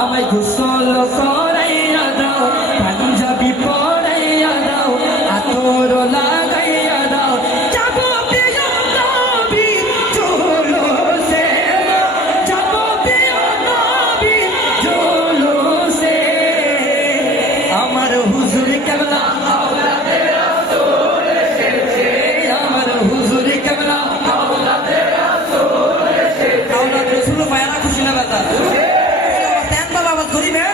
আমায় গোসল করাইয়া দাও, পাঞ্জাবি পরাইয়া দাও, আতর লাগাইয়া দাও, যাবো প্রিয় নবী জুলুসে, যাবো প্রিয় নবী জুলুসে। আমার হুজুর কেবলা আওলাদে রাসূল এসেছে, আমার হুজুর কেবলা আওলাদে রাসূল এসেছে। আওলাদ রাসূল পায়রা খুশি না বাতা তেন বাবা গরিবে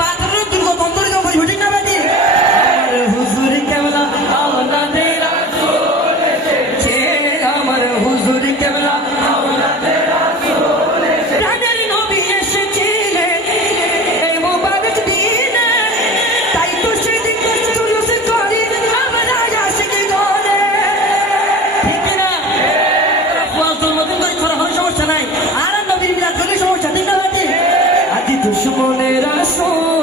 পাথরের দুর্গ বন্ধ করে পরিবেশ না বাতি। আমার হুজুর কেবলা আওলাদে রাসূল এসেছে, আমার হুজুর কেবলা আওলাদে রাসূল এসেছে। প্রাণের নবী এসেছিলেন এই মুবারক দিনে, তাই তো সেদিন জুলুস করি আমরা আশিকি করে, ঠিক না? ওয়াজুল মতন করে করা হয়, সমস্যা নাই। আর নবীর মিলাদ করলে সমস্যা, ঠিক না বাতি? আদি দুশ্মনের রাসূল